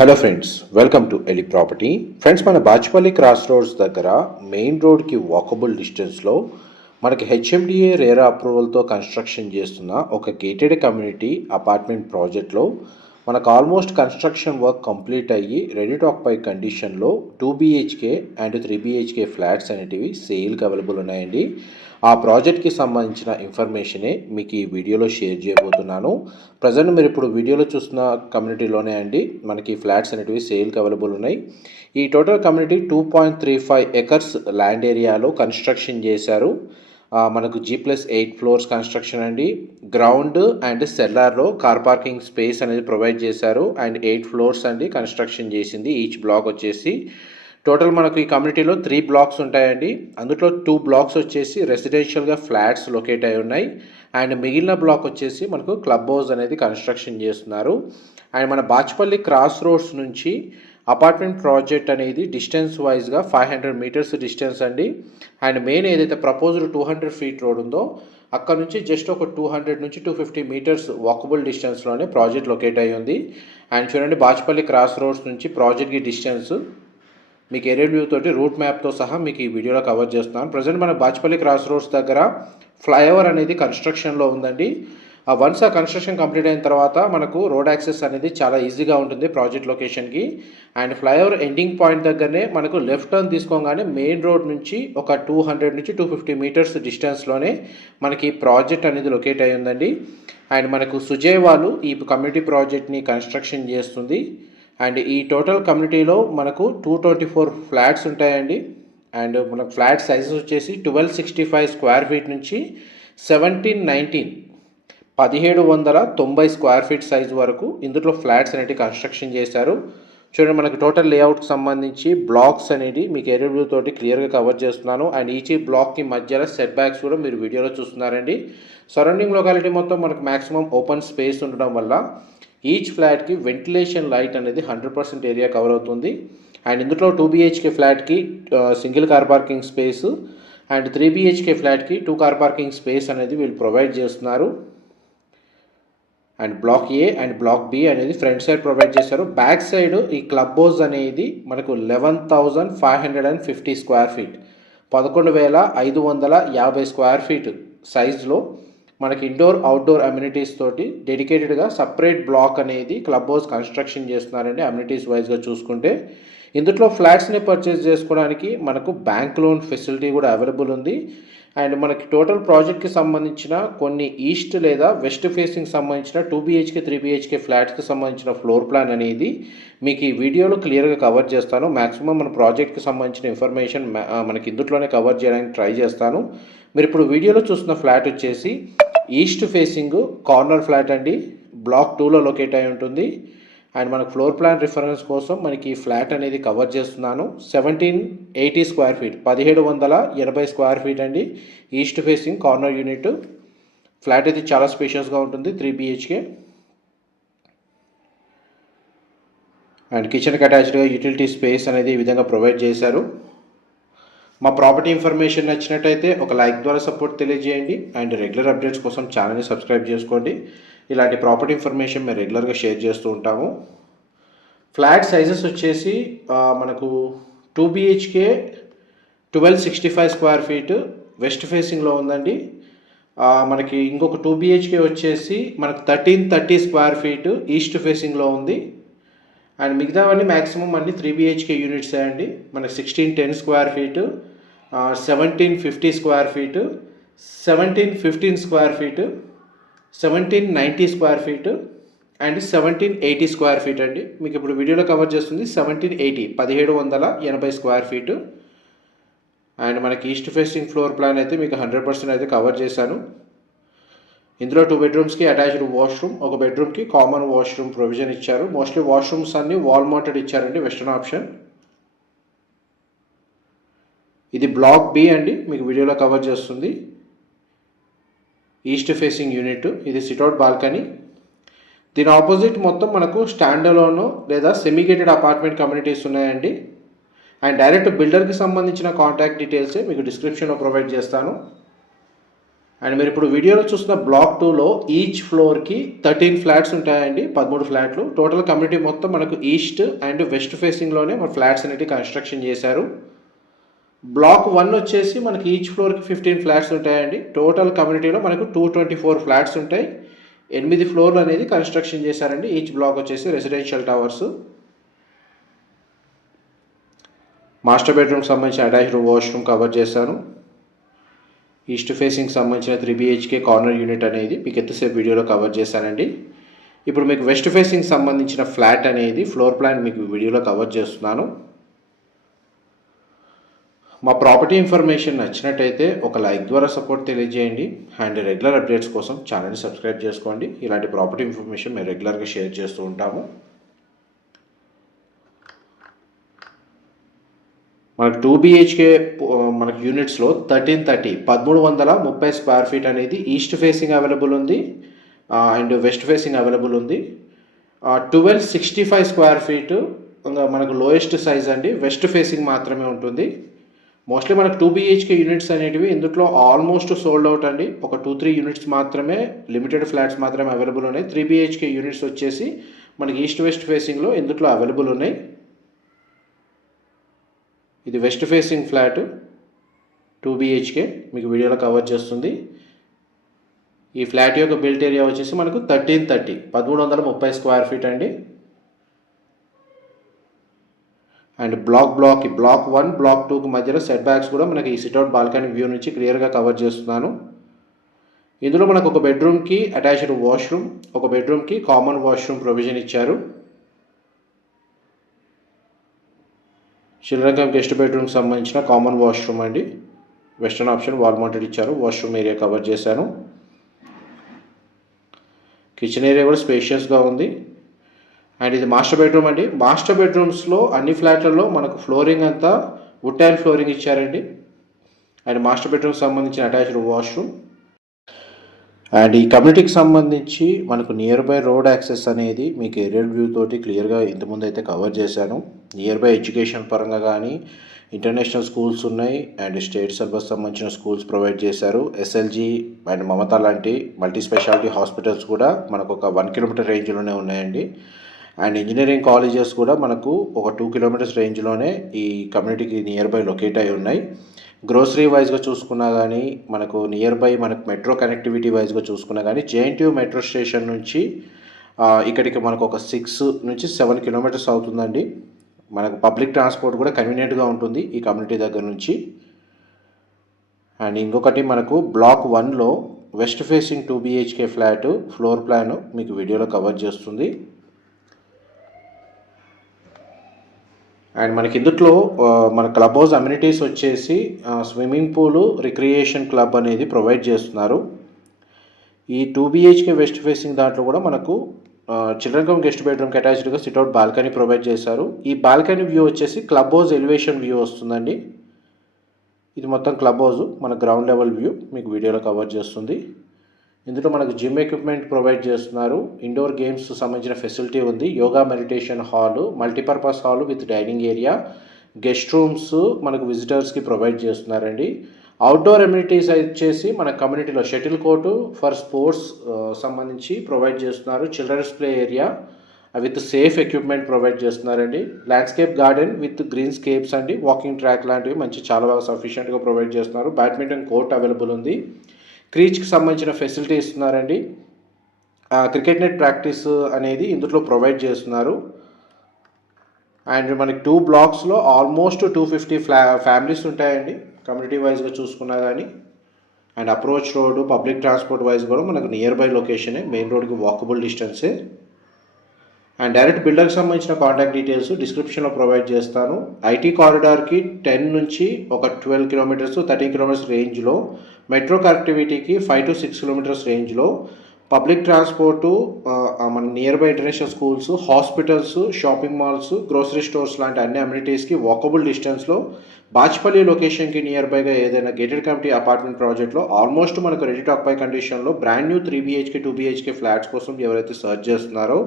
Hello friends, welcome to Eli property. Friends, మన Bachupally cross roads దగ్గర main రోడ్కి walkable డిస్టెన్స్లో మనకి హెచ్ఎండిఏ రేరా అప్రూవల్తో కన్స్ట్రక్షన్ చేస్తున్న ఒక గేటెడ్ కమ్యూనిటీ అపార్ట్మెంట్ ప్రాజెక్ట్లో మనకు ఆల్మోస్ట్ కన్స్ట్రక్షన్ వర్క్ కంప్లీట్ అయ్యి రెడీ టు ఆక్యుపై కండిషన్లో 2 BHK అండ్ 3 BHK ఫ్లాట్స్ అనేటివి సేల్కి అవైలబుల్ ఉన్నాయండి. ఆ ప్రాజెక్ట్కి సంబంధించిన ఇన్ఫర్మేషనే మీకు ఈ వీడియోలో షేర్ చేయబోతున్నాను. ప్రజెంట్ మీరు ఇప్పుడు వీడియోలో చూస్తున్న కమ్యూనిటీలోనే అండి మనకి ఫ్లాట్స్ అనేటివి సేల్కి అవైలబుల్ ఉన్నాయి. ఈ టోటల్ కమ్యూనిటీ 2.35 ఎకర్స్ ల్యాండ్ ఏరియాలో కన్స్ట్రక్షన్ చేశారు. మనకు G+8 ఫ్లోర్స్ కన్స్ట్రక్షన్ అండి. గ్రౌండ్ అండ్ సెల్లార్లో కార్ పార్కింగ్ స్పేస్ అనేది ప్రొవైడ్ చేశారు. అండ్ 8 ఫ్లోర్స్ అండి కన్స్ట్రక్షన్ చేసింది. ఈచ్ బ్లాక్ వచ్చేసి టోటల్ మనకు ఈ కమ్యూనిటీలో 3 బ్లాక్స్ ఉంటాయండి. అందులో 2 బ్లాక్స్ వచ్చేసి రెసిడెన్షియల్గా ఫ్లాట్స్ లొకేట్ అయి ఉన్నాయి. అండ్ మిగిలిన బ్లాక్ వచ్చేసి మనకు క్లబ్ హౌస్ అనేది కన్స్ట్రక్షన్ చేస్తున్నారు. అండ్ మన బాచ్పల్లి క్రాస్ రోడ్స్ నుంచి అపార్ట్మెంట్ ప్రాజెక్ట్ అనేది డిస్టెన్స్ వైజ్గా 500 మీటర్స్ డిస్టెన్స్ అండి. అండ్ మెయిన్ ఏదైతే ప్రపోజ్డ్ 200 ఫీట్ రోడ్ ఉందో అక్కడ నుంచి జస్ట్ ఒక 200 నుంచి 250 మీటర్స్ వాకబుల్ డిస్టెన్స్లోనే ప్రాజెక్ట్ లొకేట్ అయ్యి ఉంది. అండ్ చూడండి, బాచ్పల్లి క్రాస్ రోడ్స్ నుంచి ప్రాజెక్ట్కి డిస్టెన్స్ మీకు ఏరియల్ వ్యూ తోటి రూట్ మ్యాప్తో సహా మీకు ఈ వీడియోలో కవర్ చేస్తున్నాను. ప్రజెంట్ మన బాచ్పల్లి క్రాస్ రోడ్స్ దగ్గర ఫ్లైఓవర్ అనేది కన్స్ట్రక్షన్లో ఉందండి. వన్స్ ఆ కన్స్ట్రక్షన్ కంప్లీట్ అయిన తర్వాత మనకు రోడ్ యాక్సెస్ అనేది చాలా ఈజీగా ఉంటుంది ప్రాజెక్ట్ లొకేషన్కి. అండ్ ఫ్లైఓవర్ ఎండింగ్ పాయింట్ దగ్గరనే మనకు లెఫ్ట్ టర్న్ తీసుకోగానే మెయిన్ రోడ్ నుంచి ఒక 200 నుంచి 250 మీటర్స్ డిస్టెన్స్లోనే మనకి ప్రాజెక్ట్ అనేది లొకేట్ అయి ఉందండి. అండ్ మనకు సుజయ్ వాళ్ళు ఈ కమ్యూనిటీ ప్రాజెక్ట్ని కన్స్ట్రక్షన్ చేస్తుంది. అండ్ ఈ టోటల్ కమ్యూనిటీలో మనకు 224 ఫ్లాట్స్ ఉంటాయండి. అండ్ మనకు ఫ్లాట్ సైజెస్ వచ్చేసి 1265 స్క్వేర్ ఫీట్ నుంచి 1790 స్క్వేర్ ఫీట్ సైజ్ వరకు ఇందులో ఫ్లాట్స్ అనేవి కన్స్ట్రక్షన్ చేశారు. చూడండి, మనకు టోటల్ లేఅవుట్కి సంబంధించి బ్లాక్స్ అనేది మీకు ఏరియల్ వ్యూ తోటి క్లియర్గా కవర్ చేస్తున్నాను. అండ్ ఈచ్ బ్లాక్కి మధ్యలో సెట్ బ్యాక్స్ కూడా మీరు వీడియోలో చూస్తున్నారండి. సరౌండింగ్ లొకాలిటీ మొత్తం మనకు మ్యాక్సిమం ఓపెన్ స్పేస్ ఉండడం వల్ల ఈచ్ ఫ్లాట్కి వెంటిలేషన్ లైట్ అనేది 100% ఏరియా కవర్ అవుతుంది. అండ్ ఇందులో 2 BHK ఫ్లాట్కి single car parking space and 3 BHK ఫ్లాట్కి 2 కార్ పార్కింగ్ స్పేస్ అనేది వీళ్ళు ప్రొవైడ్ చేస్తున్నారు. And block A and block B అనేది ఫ్రంట్ సైడ్ ప్రొవైడ్ చేశారు. బ్యాక్ సైడ్ ఈ క్లబ్ హౌస్ అనేది మనకు 11,550 స్క్వేర్ ఫీట్ 11,550 స్క్వేర్ ఫీట్ సైజ్లో మనకి ఇండోర్ అవుట్డోర్ అమ్యూనిటీస్ తోటి డెడికేటెడ్గా సపరేట్ బ్లాక్ అనేది క్లబ్ హౌస్ కన్స్ట్రక్షన్ చేస్తున్నారండి. అమ్యూనిటీస్ వైజ్గా చూసుకుంటే ఇందులో ఫ్లాట్స్ని పర్చేస్ చేసుకోవడానికి మనకు బ్యాంక్ లోన్ ఫెసిలిటీ కూడా అవైలబుల్ ఉంది. అండ్ మనకి టోటల్ ప్రాజెక్ట్కి సంబంధించిన కొన్ని ఈస్ట్ లేదా వెస్ట్ ఫేసింగ్ సంబంధించిన 2 BHK 3 BHK ఫ్లాట్స్కి సంబంధించిన ఫ్లోర్ ప్లాన్ అనేది మీకు ఈ వీడియోలో క్లియర్గా కవర్ చేస్తాను. మ్యాక్సిమం మన ప్రాజెక్ట్కి సంబంధించిన ఇన్ఫర్మేషన్ మనకి ఇందులోనే కవర్ చేయడానికి ట్రై చేస్తాను. మీరు ఇప్పుడు వీడియోలో చూస్తున్న ఫ్లాట్ వచ్చేసి ఈస్ట్ ఫేసింగ్ కార్నర్ ఫ్లాట్ అండి. బ్లాక్ 2లో లొకేట్ అయి ఉంటుంది. అండ్ మనకు ఫ్లోర్ ప్లాన్ రిఫరెన్స్ కోసం మనకి ఈ ఫ్లాట్ అనేది కవర్ చేస్తున్నాను. 1780 స్క్వేర్ ఫీట్ 1780 స్క్వేర్ ఫీట్ అండి. East facing corner unit flat అయితే చాలా స్పేషియస్గా ఉంటుంది. 3 BHK అండ్ కిచెన్కి అటాచ్డ్గా యూటిలిటీ స్పేస్ అనేది ఈ విధంగా ప్రొవైడ్ చేశారు. మా ప్రాపర్టీ ఇన్ఫర్మేషన్ నచ్చినట్టయితే ఒక లైక్ ద్వారా సపోర్ట్ తెలియజేయండి. అండ్ రెగ్యులర్ అప్డేట్స్ కోసం ఛానల్ని సబ్స్క్రైబ్ చేసుకోండి. ఇలాంటి ప్రాపర్టీ ఇన్ఫర్మేషన్ మేము రెగ్యులర్గా షేర్ చేస్తూ ఉంటాము. ఫ్లాట్ సైజెస్ వచ్చేసి మనకు 2 BHK 1265 స్క్వేర్ ఫీట్ వెస్ట్ ఫేసింగ్లో ఉందండి. మనకి ఇంకొక 2 BHK వచ్చేసి మనకు 1330 స్క్వేర్ ఫీట్ ఈస్ట్ ఫేసింగ్లో ఉంది. అండ్ మిగతావన్నీ మ్యాక్సిమం అన్ని 3 BHK యూనిట్స్ అండి. మనకి 1610 square feet 1750 square feet 1715 square feet 1790 square feet and 1780 square feet అండి. మీకు ఇప్పుడు వీడియోలో కవర్ చేస్తుంది 1780 స్క్వేర్ ఫీట్. అండ్ మనకి ఈస్ట్ ఫేసింగ్ ఫ్లోర్ ప్లాన్ అయితే మీకు 100% అయితే కవర్ చేశాను. ఇందులో 2 బెడ్రూమ్స్కి అటాచ్డ్ వాష్రూమ్, ఒక బెడ్రూమ్కి కామన్ వాష్రూమ్ ప్రొవిజన్ ఇచ్చారు. మోస్ట్లీ వాష్రూమ్స్ అన్ని వాల్ మౌంటెడ్ ఇచ్చారండి, వెస్టర్న్ ఆప్షన్. ఇది బ్లాక్ బి అండి, మీకు వీడియోలో కవర్ చేస్తుంది ఈస్ట్ ఫేసింగ్ యూనిట్. ఇది సిట్అవుట్ బాల్కనీ. దీని ఆపోజిట్ మొత్తం మనకు స్టాండ్ అలోన్ లేదా సెమీగేటెడ్ అపార్ట్మెంట్ కమ్యూనిటీస్ ఉన్నాయండి. అండ్ డైరెక్ట్ బిల్డర్కి సంబంధించిన కాంటాక్ట్ డీటెయిల్సే మీకు డిస్క్రిప్షన్లో ప్రొవైడ్ చేస్తాను. అండ్ మీరు ఇప్పుడు వీడియోలో చూస్తున్న బ్లాక్ 2లో ఈచ్ ఫ్లోర్కి 13 ఫ్లాట్స్ ఉంటాయండి, 13 ఫ్లాట్లు. టోటల్ కమ్యూనిటీ మొత్తం మనకు ఈస్ట్ అండ్ వెస్ట్ ఫేసింగ్లోనే మన ఫ్లాట్స్ అనేవి కన్స్ట్రక్షన్ చేశారు. బ్లాక్ 1 వచ్చేసి మనకి ఈచ్ ఫ్లోర్కి 15 ఫ్లాట్స్ ఉంటాయండి. టోటల్ కమ్యూనిటీలో మనకు 224 ఫ్లాట్స్ ఉంటాయి. 8 ఫ్లోర్లు అనేది కన్స్ట్రక్షన్ చేశారండి. ఈచ్ బ్లాక్ వచ్చేసి రెసిడెన్షియల్ టవర్స్. మాస్టర్ బెడ్రూమ్కి సంబంధించిన అటాచ్డ్ వాష్రూమ్ కవర్ చేశాను. ఈస్ట్ ఫేసింగ్ సంబంధించిన 3 BHK కార్నర్ యూనిట్ అనేది మీకు ఎంతసేపు వీడియోలో కవర్ చేశానండి. ఇప్పుడు మీకు వెస్ట్ ఫేసింగ్ సంబంధించిన ఫ్లాట్ అనేది ఫ్లోర్ ప్లాన్ మీకు వీడియోలో కవర్ చేస్తున్నాను. మా ప్రాపర్టీ ఇన్ఫర్మేషన్ నచ్చినట్టయితే ఒక లైక్ ద్వారా సపోర్ట్ తెలియజేయండి. అండ్ రెగ్యులర్ అప్డేట్స్ కోసం ఛానల్ని సబ్స్క్రైబ్ చేసుకోండి. ఇలాంటి ప్రాపర్టీ ఇన్ఫర్మేషన్ మేము రెగ్యులర్గా షేర్ చేస్తూ ఉంటాము. మనకు 2 BHK మనకు యూనిట్స్లో 1330 స్క్వేర్ ఫీట్ అనేది ఈస్ట్ ఫేసింగ్ అవైలబుల్ ఉంది అండ్ వెస్ట్ ఫేసింగ్ అవైలబుల్ ఉంది. 1265 స్క్వేర్ ఫీట్ మనకు లోయెస్ట్ సైజ్ అండి, వెస్ట్ ఫేసింగ్ మాత్రమే ఉంటుంది. మోస్ట్లీ మనకు 2 BHK యూనిట్స్ అనేటివి ఇందులో ఆల్మోస్ట్ సోల్డ్ అవుట్ అండి. ఒక 2-3 యూనిట్స్ మాత్రమే, లిమిటెడ్ ఫ్లాట్స్ మాత్రమే అవైలబుల్ ఉన్నాయి. 3 BHK యూనిట్స్ వచ్చేసి మనకి ఈస్ట్ వెస్ట్ ఫేసింగ్లో ఇందులో అవైలబుల్ ఉన్నాయి. ఇది వెస్ట్ ఫేసింగ్ ఫ్లాట్ 2 BHK మీకు వీడియోలో కవర్ చేస్తుంది. ఈ ఫ్లాట్ యొక్క బిల్ట్ ఏరియా వచ్చేసి మనకు 1330 స్క్వేర్ ఫీట్ అండి. అండ్ బ్లాక్ 1 బ్లాక్ 2కి మధ్యలో సెట్ బ్యాక్స్ కూడా మనకి ఈ సిట్అవుట్ బాల్కనీ వ్యూ నుంచి క్లియర్గా కవర్ చేస్తున్నాను. ఇందులో మనకు ఒక బెడ్రూమ్కి అటాచ్డ్ వాష్రూమ్, ఒక బెడ్రూమ్కి కామన్ వాష్రూమ్ ప్రొవిజన్ ఇచ్చారు. చిల్డ్రన్ కమ్ గెస్ట్ బెడ్రూమ్కి సంబంధించిన కామన్ వాష్రూమ్ అండి. వెస్టర్న్ ఆప్షన్ వాల్ మౌంటెడ్ ఇచ్చారు. వాష్రూమ్ ఏరియా కవర్ చేశాను. కిచెన్ ఏరియా కూడా స్పేషియస్గా ఉంది. అండ్ ఇది మాస్టర్ బెడ్రూమ్ అండి. మాస్టర్ బెడ్రూమ్స్లో అన్ని ఫ్లాట్లలో మనకు ఫ్లోరింగ్ అంతా వుడ్ టైల్ ఫ్లోరింగ్ ఇచ్చారండి. అండ్ మాస్టర్ బెడ్రూమ్కి సంబంధించిన అటాచ్డ్ వాష్రూమ్. అండ్ ఈ కమ్యూనిటీకి సంబంధించి మనకు నియర్ బై రోడ్ యాక్సెస్ అనేది మీకు ఏరియల్ వ్యూ తోటి క్లియర్గా ఇంతకుముందు అయితే కవర్ చేశాను. నియర్ బై ఎడ్యుకేషన్ పరంగా కానీ ఇంటర్నేషనల్ స్కూల్స్ ఉన్నాయి అండ్ స్టేట్ సిలబస్ సంబంధించిన స్కూల్స్ ప్రొవైడ్ చేశారు. SLG అండ్ మమతా లాంటి మల్టీ స్పెషాలిటీ హాస్పిటల్స్ కూడా మనకు ఒక 1 కిలోమీటర్ రేంజ్లోనే ఉన్నాయండి. అండ్ ఇంజనీరింగ్ కాలేజెస్ కూడా మనకు ఒక 2 కిలోమీటర్స్ రేంజ్లోనే ఈ కమ్యూనిటీకి నియర్ బై లొకేట్ అయి ఉన్నాయి. గ్రోసరీ వైజ్గా చూసుకున్నా కానీ మనకు నియర్ బై మనకు మెట్రో కనెక్టివిటీ వైజ్గా చూసుకున్నా కానీ JNTU మెట్రో స్టేషన్ నుంచి ఇక్కడికి మనకు ఒక 6 నుంచి 7 కిలోమీటర్స్ అవుతుందండి. మనకు పబ్లిక్ ట్రాన్స్పోర్ట్ కూడా కన్వీనియంట్గా ఉంటుంది ఈ కమ్యూనిటీ దగ్గర నుంచి. అండ్ ఇంకొకటి మనకు బ్లాక్ 1లో west facing 2 BHK flat floor plan మీకు వీడియోలో కవర్ చేస్తుంది. అండ్ మనకి ఇందులో మన క్లబ్ హౌస్ అమ్యూనిటీస్ వచ్చేసి స్విమ్మింగ్ పూలు, రిక్రియేషన్ క్లబ్ అనేది ప్రొవైడ్ చేస్తున్నారు. ఈ 2 BHK వెస్ట్ ఫేసింగ్ దాంట్లో కూడా మనకు చిల్డ్రన్ కమ్ గెస్ట్ బెడ్రూమ్కి అటాచ్డ్గా సిట్అవుట్ బాల్కనీ ప్రొవైడ్ చేశారు. ఈ బాల్కనీ వ్యూ వచ్చేసి క్లబ్ హౌస్ ఎలివేషన్ వ్యూ వస్తుందండి. ఇది మొత్తం క్లబ్ హౌస్ మన గ్రౌండ్ లెవెల్ వ్యూ మీకు వీడియోలో కవర్ చేస్తుంది. ఇందులో మనకు జిమ్ ఎక్విప్మెంట్ ప్రొవైడ్ చేస్తున్నారు. ఇండోర్ గేమ్స్ సంబంధించిన ఫెసిలిటీ ఉంది. Yoga meditation hall, multipurpose hall with dining area, guest rooms మనకు విజిటర్స్కి ప్రొవైడ్ చేస్తున్నారండి. అవుట్డోర్ అమ్యూనిటీస్ వచ్చేసి మన కమ్యూనిటీలో షటిల్ కోర్టు ఫర్ స్పోర్ట్స్ సంబంధించి ప్రొవైడ్ చేస్తున్నారు. Children's play area with safe equipment provide చేస్తున్నారండి. ల్యాండ్స్కేప్ గార్డెన్ విత్ గ్రీన్ స్కేప్స్ అండి, వాకింగ్ ట్రాక్ లాంటివి చాలా బాగా సఫిషియెంట్గా ప్రొవైడ్ చేస్తున్నారు. బ్యాడ్మింటన్ కోర్ట్ అవైలబుల్ ఉంది. క్రీచ్కి సంబంధించిన ఫెసిలిటీ ఇస్తున్నారండి. క్రికెట్ నెట్ ప్రాక్టీస్ అనేది ఇందులో ప్రొవైడ్ చేస్తున్నారు. అండ్ మనకి 2 బ్లాక్స్లో ఆల్మోస్ట్ 250 ఫ్యామిలీస్ ఉంటాయండి కమ్యూనిటీ వైజ్గా చూసుకున్నా కానీ. And approach road, public transport wise కూడా మనకు నియర్ బై లొకేషనే, మెయిన్ రోడ్కి వాకబుల్ డిస్టెన్సే. అండ్ డైరెక్ట్ బిల్డర్కి సంబంధించిన కాంటాక్ట్ డీటెయిల్స్ డిస్క్రిప్షన్లో ప్రొవైడ్ చేస్తాను. ఐటీ కారిడార్కి 10 నుంచి ఒక 12 కిలోమీటర్స్, 13 కిలోమీటర్స్ రేంజ్లో, మెట్రో కనెక్టివిటీకి 5 to 6 కిలోమీటర్స్ రేంజ్లో, పబ్లిక్ ట్రాన్స్పోర్టు మన near by international schools, hospitals, shopping malls, grocery stores లాంటి అన్ని అమ్యూనిటీస్కి వాకబుల్ డిస్టెన్స్లో, బాచ్పల్లి లొకేషన్కి నియర్ బైగా ఏదైనా గేటెడ్ కమ్యూనిటీ అపార్ట్మెంట్ ప్రాజెక్ట్లో ఆల్మోస్ట్ మనకు రెడీ టు ఆక్యుపై కండిషన్లో brand new 3 BHK 2 BHK flats కోసం ఎవరైతే సర్చ్ చేస్తున్నారో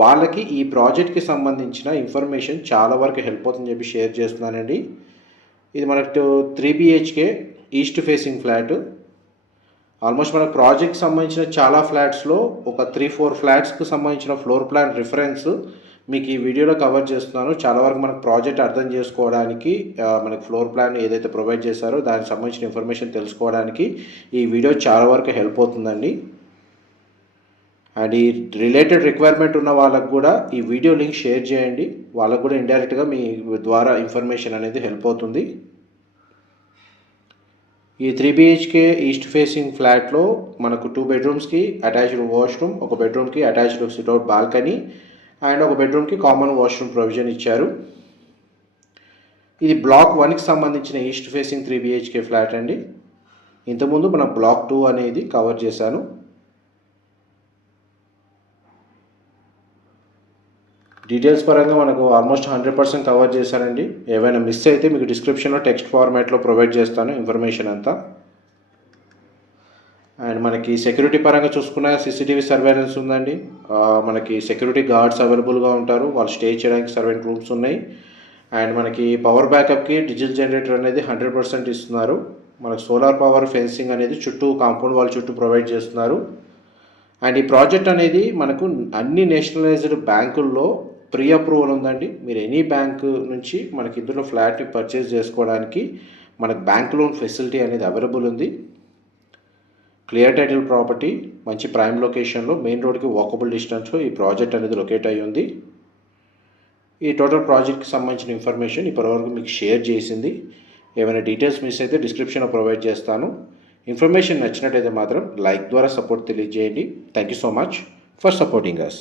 వాళ్ళకి ఈ ప్రాజెక్ట్కి సంబంధించిన ఇన్ఫర్మేషన్ చాలా వరకు హెల్ప్ అవుతుందని చెప్పి షేర్ చేస్తున్నానండి. ఇది మనకు 3 BHK east facing flat. Almost మన ప్రాజెక్ట్కి సంబంధించిన చాలా ఫ్లాట్స్లో ఒక 3-4 ఫ్లాట్స్కి సంబంధించిన ఫ్లోర్ ప్లాన్ రిఫరెన్స్ మీకు ఈ వీడియోలో కవర్ చేస్తున్నాను. చాలా వరకు మనకు ప్రాజెక్ట్ అర్థం చేసుకోవడానికి మనకు ఫ్లోర్ ప్లాన్ ఏదైతే ప్రొవైడ్ చేశారో దానికి సంబంధించిన ఇన్ఫర్మేషన్ తెలుసుకోవడానికి ఈ వీడియో చాలా వరకు హెల్ప్ అవుతుందండి. అండ్ ఈ రిలేటెడ్ రిక్వైర్మెంట్ ఉన్న వాళ్ళకు కూడా ఈ వీడియో లింక్ షేర్ చేయండి. వాళ్ళకు కూడా ఇండైరెక్ట్గా మీ ద్వారా ఇన్ఫర్మేషన్ అనేది హెల్ప్ అవుతుంది. ఈ 3 BHK ఈస్ట్ ఫేసింగ్ ఫ్లాట్లో మనకు 2 బెడ్రూమ్స్కి అటాచ్డ్ వాష్రూమ్, ఒక బెడ్రూమ్కి అటాచ్డ్ సిట్అవుట్ బాల్కనీ అండ్ ఒక బెడ్రూమ్కి కామన్ వాష్రూమ్ ప్రొవిజన్ ఇచ్చారు. ఇది బ్లాక్ 1కి సంబంధించిన ఈస్ట్ ఫేసింగ్ 3 BHK ఫ్లాట్ అండి. ఇంతకుముందు మనం బ్లాక్ 2 అనేది కవర్ చేశాను. డీటెయిల్స్ పరంగా మనకు ఆల్మోస్ట్ 100% కవర్ చేశానండి. ఏవైనా మిస్ అయితే మీకు డిస్క్రిప్షన్లో టెక్స్ట్ ఫార్మాట్లో ప్రొవైడ్ చేస్తాను ఇన్ఫర్మేషన్ అంతా. అండ్ మనకి సెక్యూరిటీ పరంగా చూసుకున్న CCTV సర్వేలెన్స్ ఉందండి. మనకి సెక్యూరిటీ గార్డ్స్ అవైలబుల్గా ఉంటారు. వాళ్ళు స్టే చేయడానికి సర్వెంట్ రూమ్స్ ఉన్నాయి. అండ్ మనకి పవర్ బ్యాకప్కి డీజిల్ జనరేటర్ అనేది 100% ఇస్తున్నారు. మనకు సోలార్ పవర్ ఫెన్సింగ్ అనేది చుట్టూ కాంపౌండ్ వాళ్ళ చుట్టూ ప్రొవైడ్ చేస్తున్నారు. అండ్ ఈ ప్రాజెక్ట్ అనేది మనకు అన్ని నేషనలైజ్డ్ బ్యాంకుల్లో ప్రీ అప్రూవల్ ఉందండి. మీరు ఎనీ బ్యాంకు నుంచి మనకి ఇందులో ఫ్లాట్ని పర్చేస్ చేసుకోవడానికి మనకు బ్యాంక్ లోన్ ఫెసిలిటీ అనేది అవైలబుల్ ఉంది. క్లియర్ టైటిల్ ప్రాపర్టీ, మంచి ప్రైమ్ లొకేషన్లో, మెయిన్ రోడ్కి వాకబుల్ డిస్టెన్స్లో ఈ ప్రాజెక్ట్ అనేది లొకేట్ అయ్యి ఉంది. ఈ టోటల్ ప్రాజెక్ట్కి సంబంధించిన ఇన్ఫర్మేషన్ ఇప్పటివరకు మీకు షేర్ చేసింది. ఏమైనా డీటెయిల్స్ మిస్ అయితే డిస్క్రిప్షన్లో ప్రొవైడ్ చేస్తాను. ఇన్ఫర్మేషన్ నచ్చినట్టయితే మాత్రం లైక్ ద్వారా సపోర్ట్ తెలియజేయండి. Thank you so much for supporting us.